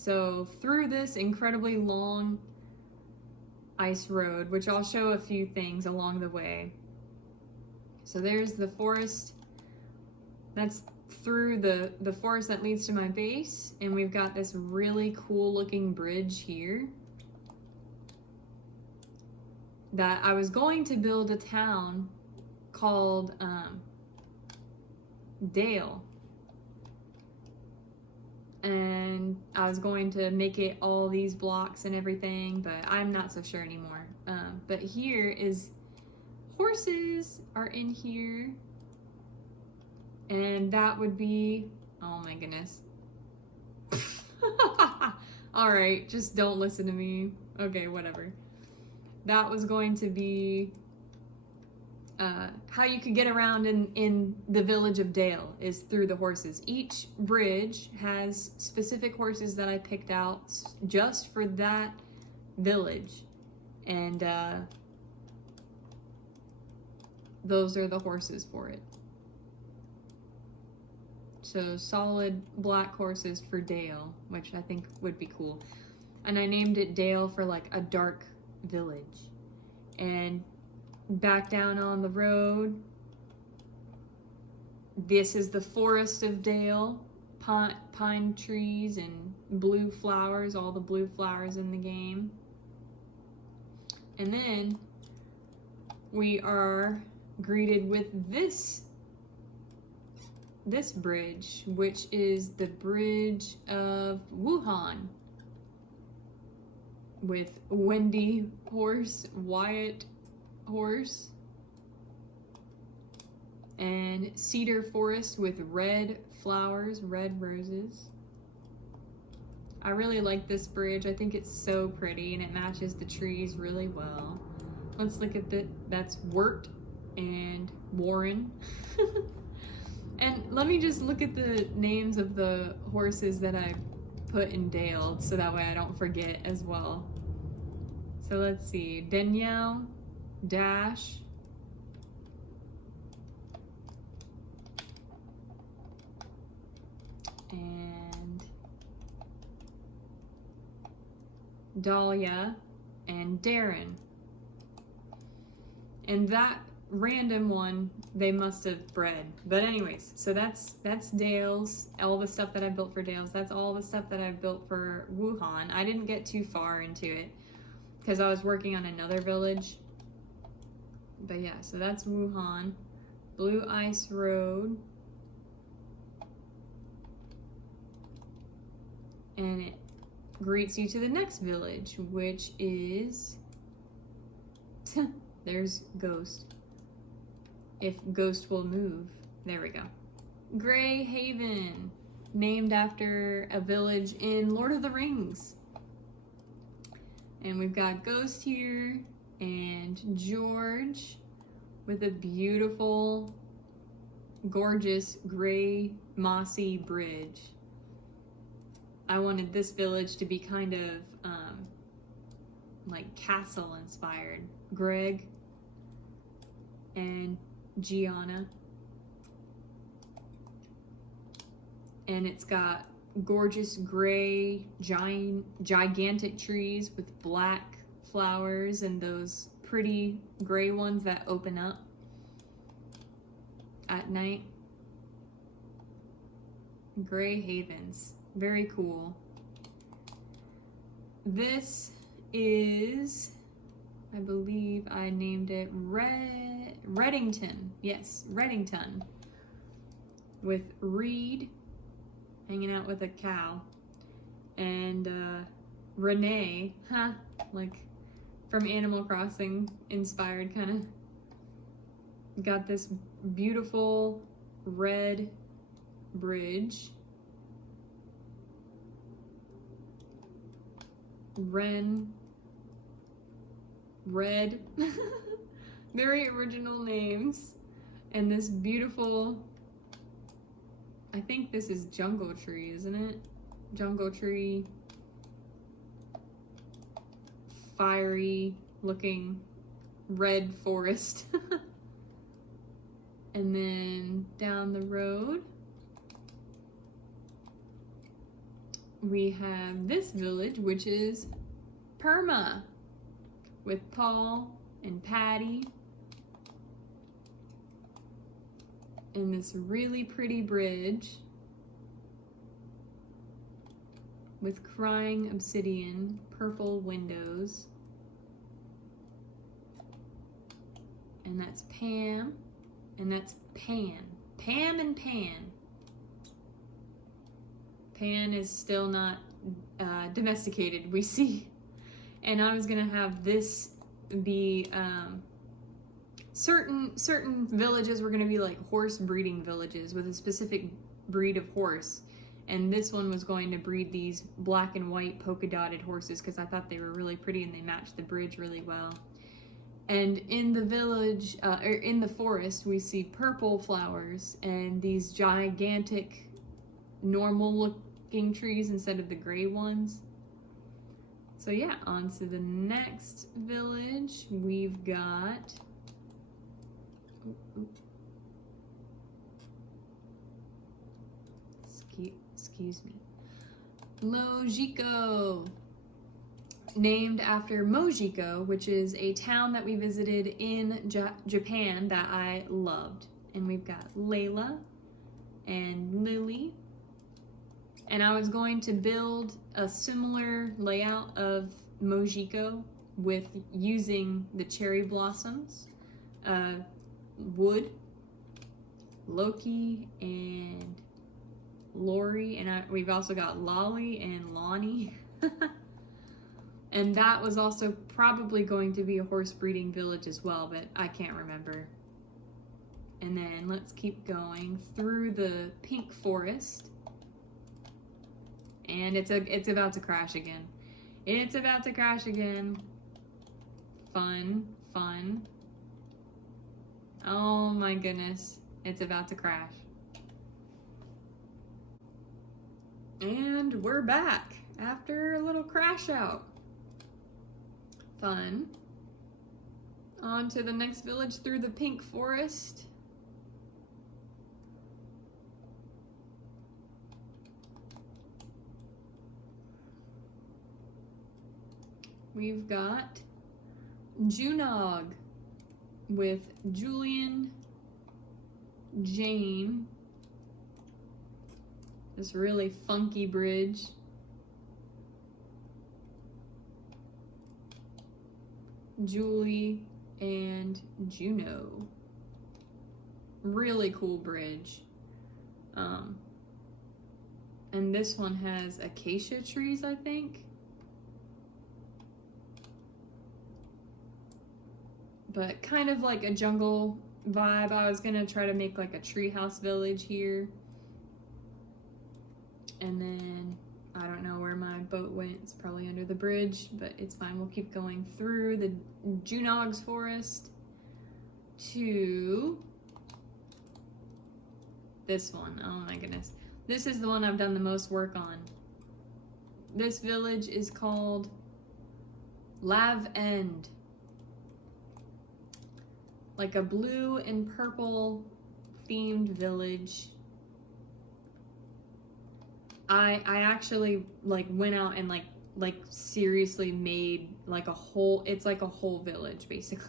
So through this incredibly long ice road, which I'll show a few things along the way. So there's the forest. That's through the forest that leads to my base, and we've got this really cool looking bridge here that I was going to build a town called Dale, and I was going to make it all these blocks and everything, but I'm not so sure anymore. But here is horses are in here, and that would be, oh my goodness. All right, just don't listen to me. Okay, whatever. That was going to be how you could get around in the village of Dale is through the horses. Each bridge has specific horses that I picked out just for that village, and those are the horses for it. So solid black horses for Dale, which I think would be cool. And I named it Dale for like a dark village. And back down on the road, this is the forest of Dale. Pine trees and blue flowers, all the blue flowers in the game. And then we are greeted with this bridge, which is the bridge of Wuhan, with Wendy horse, Wyatt horse, and cedar forest with red flowers, red roses. I really like this bridge. I think it's so pretty and it matches the trees really well. Let's look at that's Wirt and Warren. And let me just look at the names of the horses that I put in Dale so that way I don't forget as well. So let's see, Danielle, Dash, and Dahlia, and Darren. And that random one they must have bred. But anyways, so that's Dale's, all the stuff that I built for Dale's. That's all the stuff that I built for Wuhan. I didn't get too far into it because I was working on another village. But yeah, so that's Wuhan. Blue Ice Road. And it greets you to the next village, which is there's Ghost. If Ghost will move. There we go. Grey Haven, named after a village in Lord of the Rings. And we've got Ghost here and George with a beautiful, gorgeous, gray, mossy bridge. I wanted this village to be kind of like castle inspired. Greg and Gianna. And it's got gorgeous gray, gigantic trees with black flowers and those pretty gray ones that open up at night. Grey Havens. Very cool. This is, I believe I named it Reddington. Yes, Reddington. With Reed hanging out with a cow. And Renee, like from Animal Crossing inspired kind of. Got this beautiful red bridge. Red, very original names, and this beautiful, I think this is Jungle Tree, isn't it? Jungle Tree, fiery looking red forest. And then down the road we have this village, which is Perma, with Paul and Patty. And this really pretty bridge with crying obsidian, purple windows. And that's Pam, and that's Pan. Pam and Pan. Pan is still not domesticated, we see. And I was gonna have this be, certain villages were gonna be like horse breeding villages with a specific breed of horse. And this one was going to breed these black and white polka dotted horses because I thought they were really pretty and they matched the bridge really well. And in the village, or in the forest, we see purple flowers and these gigantic, normal looking trees instead of the gray ones. So yeah, on to the next village. We've got, excuse me, Mojiko, named after Mojiko, which is a town that we visited in Japan that I loved. And we've got Layla and Lily. And I was going to build a similar layout of Mojiko with using the cherry blossoms, wood, Loki, and Lori, and we've also got Lolly and Lonnie. And that was also probably going to be a horse breeding village as well, but I can't remember. And then let's keep going through the pink forest. And it's about to crash again. It's about to crash again. Fun, fun. Oh my goodness, it's about to crash. And we're back after a little crash out. Fun. On to the next village through the pink forest. We've got Junog with Julian, Jane, this really funky bridge. Julie and Juno. Really cool bridge. And this one has acacia trees, I think. But kind of like a jungle vibe. I was gonna try to make like a treehouse village here. And then I don't know where my boat went. It's probably under the bridge, but it's fine. We'll keep going through the Junog's forest to this one. Oh my goodness. This is the one I've done the most work on. This village is called Lav End. Like a blue and purple themed village. I actually like went out and like seriously made like a whole, it's like a whole village basically.